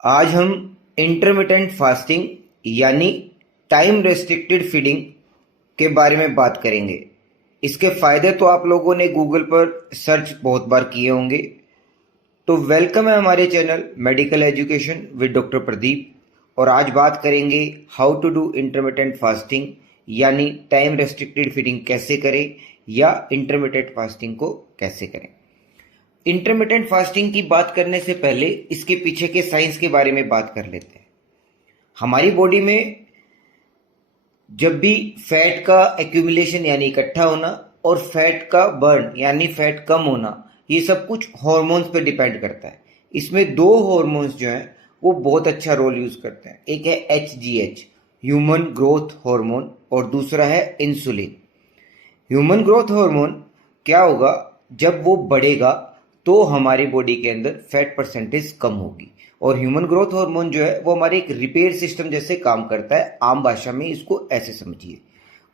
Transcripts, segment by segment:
आज हम intermittent fasting यानी टाइम रेस्ट्रिक्टेड फीडिंग के बारे में बात करेंगे। इसके फायदे तो आप लोगों ने गूगल पर सर्च बहुत बार किए होंगे। तो वेलकम है हमारे channel medical education with doctor Pradeep. और आज बात करेंगे how to do intermittent fasting यानी टाइम रेस्ट्रिक्टेड फीडिंग कैसे करें या इंटरमिटेंट फास्टिंग को कैसे करें। इंटरमिटेंट फास्टिंग की बात करने से पहले इसके पीछे के साइंस के बारे में बात कर लेते हैं। हमारी बॉडी में जब भी फैट का एक्यूमुलेशन यानी इकट्ठा होना और फैट का बर्न यानी फैट कम होना, ये सब कुछ हॉर्मोन्स पे डिपेंड करता है। इसमें दो हॉर्मोन्स जो हैं वो बहुत अच्छा रोल यूज करते हैं। एक है HGH ह्यूमन ग्रोथ हार्मोन और दूसरा है इंसुलिन। ह्यूमन ग्रोथ हार्मोन क्या होगा, जब वो बढ़ेगा तो हमारी बॉडी के अंदर फैट परसेंटेज कम होगी। और ह्यूमन ग्रोथ हार्मोन जो है वो हमारे एक रिपेयर सिस्टम जैसे काम करता है, आम भाषा में इसको ऐसे समझिए।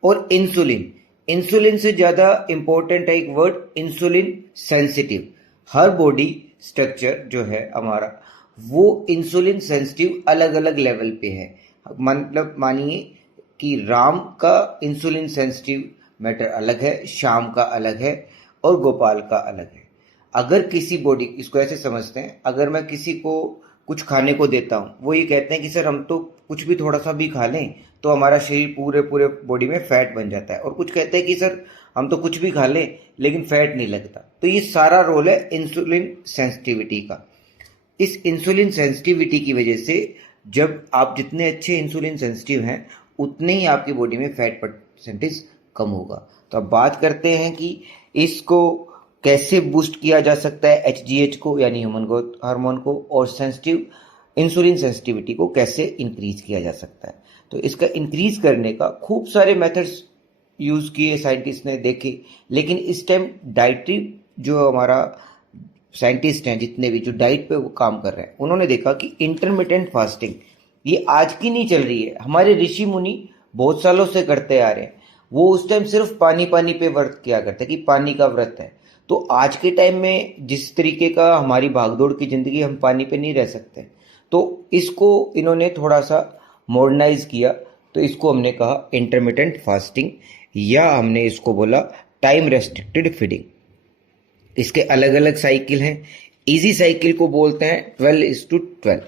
और इंसुलिन, इंसुलिन से ज़्यादा इंपॉर्टेंट है एक वर्ड, इंसुलिन सेंसिटिव। हर बॉडी स्ट्रक्चर जो है हमारा वो इंसुलिन सेंसिटिव अलग अलग लेवल पे है। मतलब मानिए कि राम का इंसुलिन सेंसिटिव मैटर अलग है, श्याम का अलग है और गोपाल का अलग है। अगर किसी बॉडी, इसको ऐसे समझते हैं, अगर मैं किसी को कुछ खाने को देता हूँ, वो ये कहते हैं कि सर हम तो कुछ भी थोड़ा सा भी खा लें तो हमारा शरीर पूरे पूरे बॉडी में फैट बन जाता है, और कुछ कहते हैं कि सर हम तो कुछ भी खा लें लेकिन फैट नहीं लगता। तो ये सारा रोल है इंसुलिन सेंसिटिविटी का। इस इंसुलिन सेंसिटिविटी की वजह से जब आप जितने अच्छे इंसुलिन सेंसिटिव हैं उतने ही आपकी बॉडी में फैट परसेंटेज कम होगा। तो अब बात करते हैं कि इसको कैसे बूस्ट किया जा सकता है, HGH को यानी ह्यूमन ग्रोथ हार्मोन को, और सेंसिटिव इंसुलिन सेंसिटिविटी को कैसे इंक्रीज किया जा सकता है। तो इसका इंक्रीज करने का खूब सारे मेथड्स यूज किए, साइंटिस्ट ने देखे, लेकिन इस टाइम डाइटरी जो हमारा साइंटिस्ट हैं, जितने भी जो डाइट पे वो काम कर रहे हैं, उन्होंने देखा कि इंटरमिटेंट फास्टिंग ये आज की नहीं चल रही है, हमारे ऋषि मुनि बहुत सालों से करते आ रहे हैं। वो उस टाइम सिर्फ पानी पानी पे व्रत किया करते कि पानी का व्रत है। तो आज के टाइम में जिस तरीके का हमारी भागदौड़ की जिंदगी, हम पानी पे नहीं रह सकते। तो इसको इन्होंने थोड़ा सा मॉडर्नाइज किया, तो इसको हमने कहा इंटरमिटेंट फास्टिंग, या हमने इसको बोला टाइम रेस्ट्रिक्टेड फीडिंग। इसके अलग अलग साइकिल हैं। इजी साइकिल को बोलते हैं 12:12,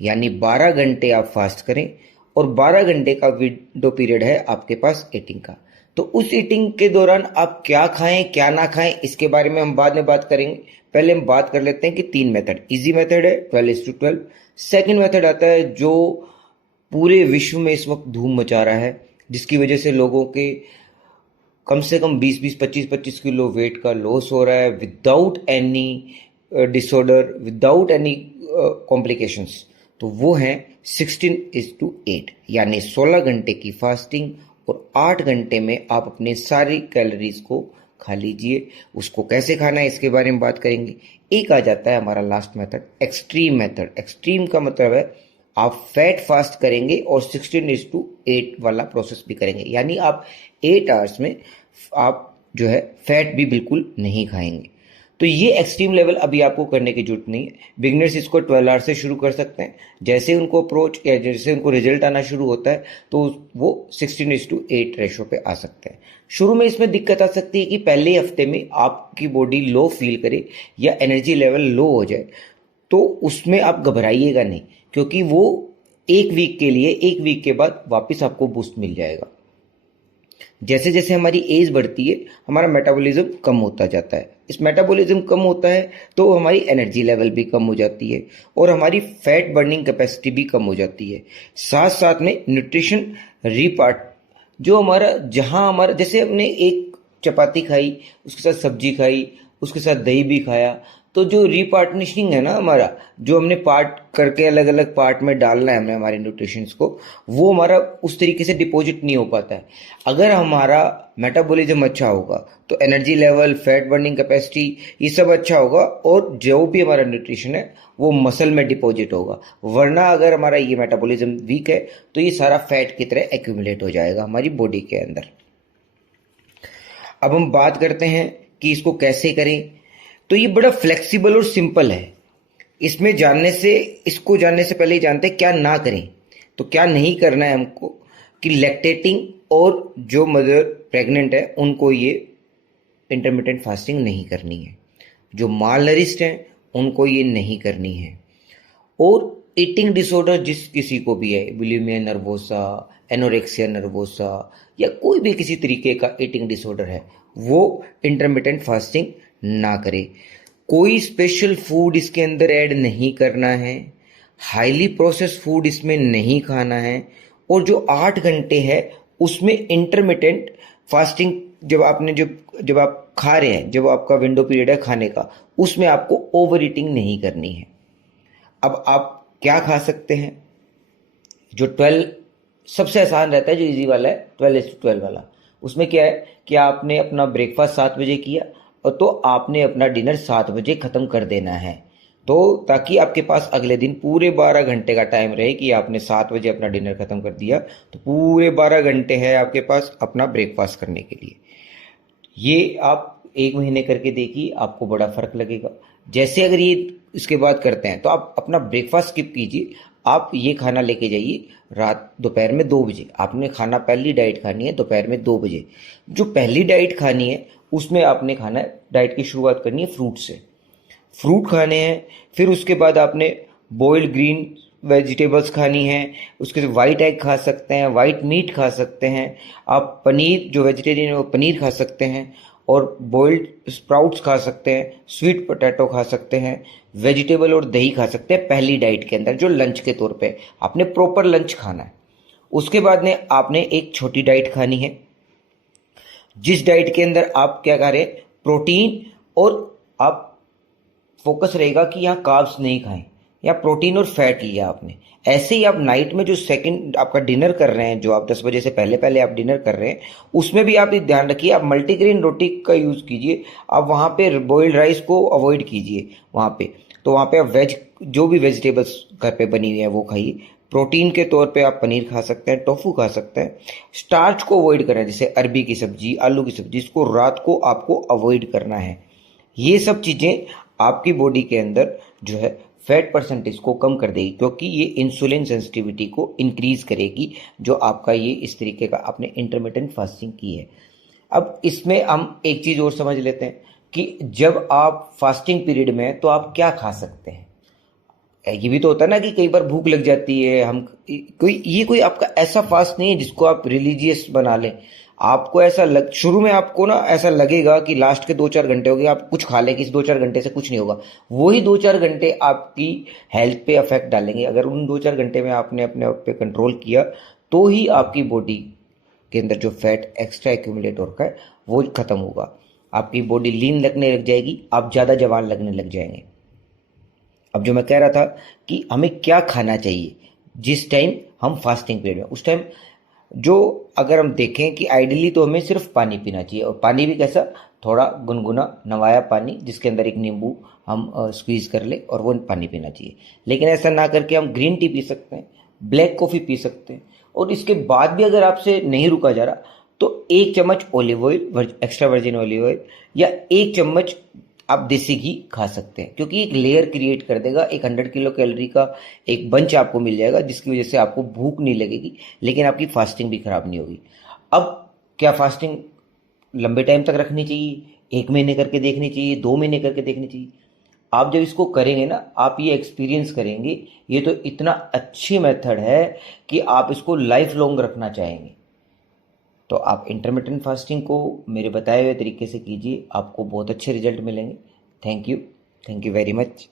यानी 12 घंटे आप फास्ट करें और 12 घंटे का विंडो पीरियड है आपके पास ईटिंग का। तो उस ईटिंग के दौरान आप क्या खाएं क्या ना खाएं इसके बारे में हम बाद में बात करेंगे। पहले हम बात कर लेते हैं कि 3 मेथड। इजी मेथड है 12:12। सेकेंड मेथड आता है जो पूरे विश्व में इस वक्त धूम मचा रहा है, जिसकी वजह से लोगों के कम से कम 20-20, 25-25 किलो वेट का लॉस हो रहा है without any disorder, without any complications. तो वो है 16:8, यानी 16 घंटे की फास्टिंग और 8 घंटे में आप अपने सारी कैलोरीज को खा लीजिए। उसको कैसे खाना है इसके बारे में बात करेंगे। एक आ जाता है हमारा last method, extreme method. Extreme का मतलब है आप फैट फास्ट करेंगे और 16:8 वाला प्रोसेस भी करेंगे, यानी आप 8 आवर्स में आप जो है फैट भी बिल्कुल नहीं खाएंगे। तो ये एक्सट्रीम लेवल अभी आपको करने की जरूरत नहीं है। बिगनर्स इसको 12 आवर्स से शुरू कर सकते हैं। जैसे उनको अप्रोच या जैसे उनको रिजल्ट आना शुरू होता है तो वो 16:8 रेशो पे आ सकते हैं। शुरू में इसमें दिक्कत आ सकती है कि पहले हफ्ते में आपकी बॉडी लो फील करे या एनर्जी लेवल लो हो जाए, तो उसमें आप घबराइएगा नहीं, क्योंकि वो एक वीक के लिए, एक वीक के बाद वापस आपको बूस्ट मिल जाएगा। जैसे जैसे हमारी एज बढ़ती है हमारा मेटाबॉलिज्म कम होता जाता है। इस मेटाबॉलिज्म कम होता है तो हमारी एनर्जी लेवल भी कम हो जाती है और हमारी फैट बर्निंग कैपेसिटी भी कम हो जाती है। साथ साथ में न्यूट्रिशन रीपार्ट, जो हमारा, जहाँ हमारा, जैसे हमने एक चपाती खाई, उसके साथ सब्जी खाई, उसके साथ दही भी खाया, तो जो रीपार्टनिशिंग है ना हमारा, जो हमने पार्ट करके अलग अलग पार्ट में डालना है हमने हमारे न्यूट्रिशंस को, वो हमारा उस तरीके से डिपॉजिट नहीं हो पाता है। अगर हमारा मेटाबॉलिज्म अच्छा होगा तो energy level, fat burning capacity, ये सब अच्छा होगा और जो भी हमारा न्यूट्रिशन है वो मसल में डिपॉजिट होगा। वरना अगर हमारा ये मेटाबॉलिज्म वीक है तो ये सारा फैट की तरह एक्यूमुलेट हो जाएगा हमारी बॉडी के अंदर। अब हम बात करते हैं कि इसको कैसे करें। तो ये बड़ा फ्लेक्सिबल और सिंपल है। इसमें जानने से इसको जानने से पहले ही जानते हैं क्या ना करें। तो क्या नहीं करना है हमको कि लैक्टेटिंग और जो मदर प्रेग्नेंट है उनको ये इंटरमिटेंट फास्टिंग नहीं करनी है। जो माल नरिश्ड हैं उनको ये नहीं करनी है। और ईटिंग डिसऑर्डर जिस किसी को भी है, बुलिमिया नर्वोसा, एनोरेक्सिया नर्वोसा या कोई भी किसी तरीके का ईटिंग डिसऑर्डर है, वो इंटरमिटेंट फास्टिंग ना करे। कोई स्पेशल फूड इसके अंदर ऐड नहीं करना है, हाईली प्रोसेस्ड फूड इसमें नहीं खाना है। और जो 8 घंटे है उसमें इंटरमिटेंट फास्टिंग जब आप खा रहे हैं, जब आपका विंडो पीरियड है खाने का, उसमें आपको ओवर ईटिंग नहीं करनी है। अब आप क्या खा सकते हैं? जो 12 सबसे आसान रहता है, जो इजी वाला है 12:12 वाला, उसमें क्या है कि आपने अपना ब्रेकफास्ट 7 बजे किया और तो आपने अपना डिनर 7 बजे ख़त्म कर देना है। तो ताकि आपके पास अगले दिन पूरे 12 घंटे का टाइम रहे कि आपने 7 बजे अपना डिनर ख़त्म कर दिया, तो पूरे 12 घंटे है आपके पास अपना ब्रेकफास्ट करने के लिए। ये आप 1 महीने करके देखिए, आपको बड़ा फ़र्क लगेगा। जैसे अगर ये इसके बाद करते हैं तो आप अपना ब्रेकफास्ट स्किप कीजिए, आप ये खाना लेके जाइए दोपहर में 2 बजे। आपने खाना पहली डाइट खानी है दोपहर में 2 बजे। जो पहली डाइट खानी है उसमें आपने खाना है, डाइट की शुरुआत करनी है फ्रूट से। फ्रूट खाने हैं, फिर उसके बाद आपने बॉइल्ड ग्रीन वेजिटेबल्स खानी है, उसके बाद वाइट एग खा सकते हैं, वाइट मीट खा सकते हैं, आप पनीर जो वेजिटेरियन है वो पनीर खा सकते हैं, और बॉइल्ड स्प्राउट्स खा सकते हैं, स्वीट पोटैटो खा सकते हैं, वेजिटेबल और दही खा सकते हैं पहली डाइट के अंदर, जो लंच के तौर पे आपने प्रॉपर लंच खाना है। उसके बाद में आपने एक छोटी डाइट खानी है, जिस डाइट के अंदर आप क्या करें, प्रोटीन, और आप फोकस रहेगा कि यहाँ कार्ब्स नहीं खाएं, या प्रोटीन और फैट लिया आपने। ऐसे ही आप नाइट में जो सेकंड आपका डिनर कर रहे हैं, जो आप 10 बजे से पहले पहले आप डिनर कर रहे हैं, उसमें भी आप ध्यान रखिए, आप मल्टीग्रेन रोटी का यूज़ कीजिए। आप वहाँ पे बॉइल्ड राइस को अवॉइड कीजिए वहाँ पे। तो वहाँ पे आप जो भी वेजिटेबल्स घर पे बनी हुई है वो खाइए। प्रोटीन के तौर पे आप पनीर खा सकते हैं, टोफू खा सकते हैं। स्टार्च को अवॉइड करना है, जैसे अरबी की सब्जी, आलू की सब्जी, इसको रात को आपको अवॉइड करना है। ये सब चीज़ें आपकी बॉडी के अंदर जो है फैट परसेंटेज को कम कर देगी, क्योंकि ये इंसुलिन सेंसिटिविटी को इंक्रीज करेगी, जो आपका ये इस तरीके का आपने इंटरमिटेंट फास्टिंग की है। अब इसमें हम एक चीज़ और समझ लेते हैं कि जब आप फास्टिंग पीरियड में हैं तो आप क्या खा सकते हैं। ये भी तो होता है ना कि कई बार भूख लग जाती है, हम कोई आपका ऐसा फास्ट नहीं है जिसको आप रिलीजियस बना लें। आपको ऐसा शुरू में आपको ना ऐसा लगेगा कि लास्ट के 2-4 घंटे हो गए आप कुछ खा लें कि इस 2-4 घंटे से कुछ नहीं होगा। वही 2-4 घंटे आपकी हेल्थ पे अफेक्ट डालेंगे। अगर उन 2-4 घंटे में आपने अपने आप पे कंट्रोल किया तो ही आपकी बॉडी के अंदर जो फैट एक्स्ट्रा एक्यूमुलेट हो रखा है वो खत्म होगा। आपकी बॉडी लीन लगने लग जाएगी, आप ज़्यादा जवान लगने लग जाएंगे। अब जो मैं कह रहा था कि हमें क्या खाना चाहिए जिस टाइम हम फास्टिंग पीरियड में, उस टाइम जो अगर हम देखें कि आइडियली तो हमें सिर्फ पानी पीना चाहिए, और पानी भी कैसा, थोड़ा गुनगुना नवाया पानी जिसके अंदर एक नींबू हम स्क्वीज कर ले, और वो पानी पीना चाहिए। लेकिन ऐसा ना करके हम ग्रीन टी पी सकते हैं, ब्लैक कॉफ़ी पी सकते हैं, और इसके बाद भी अगर आपसे नहीं रुका जा रहा तो 1 चम्मच olive oil, extra virgin olive oil, या 1 चम्मच आप देसी घी खा सकते हैं, क्योंकि एक लेयर क्रिएट कर देगा। एक 100 किलो कैलोरी का एक बंच आपको मिल जाएगा, जिसकी वजह से आपको भूख नहीं लगेगी, लेकिन आपकी फास्टिंग भी खराब नहीं होगी। अब क्या फास्टिंग लंबे टाइम तक रखनी चाहिए, 1 महीने करके देखनी चाहिए, 2 महीने करके देखनी चाहिए? आप जब इसको करेंगे ना, आप ये एक्सपीरियंस करेंगे, ये तो इतना अच्छी मेथड है कि आप इसको लाइफ लॉन्ग रखना चाहेंगे। तो आप इंटरमिटेंट फास्टिंग को मेरे बताए हुए तरीके से कीजिए, आपको बहुत अच्छे रिजल्ट मिलेंगे। Thank you very much.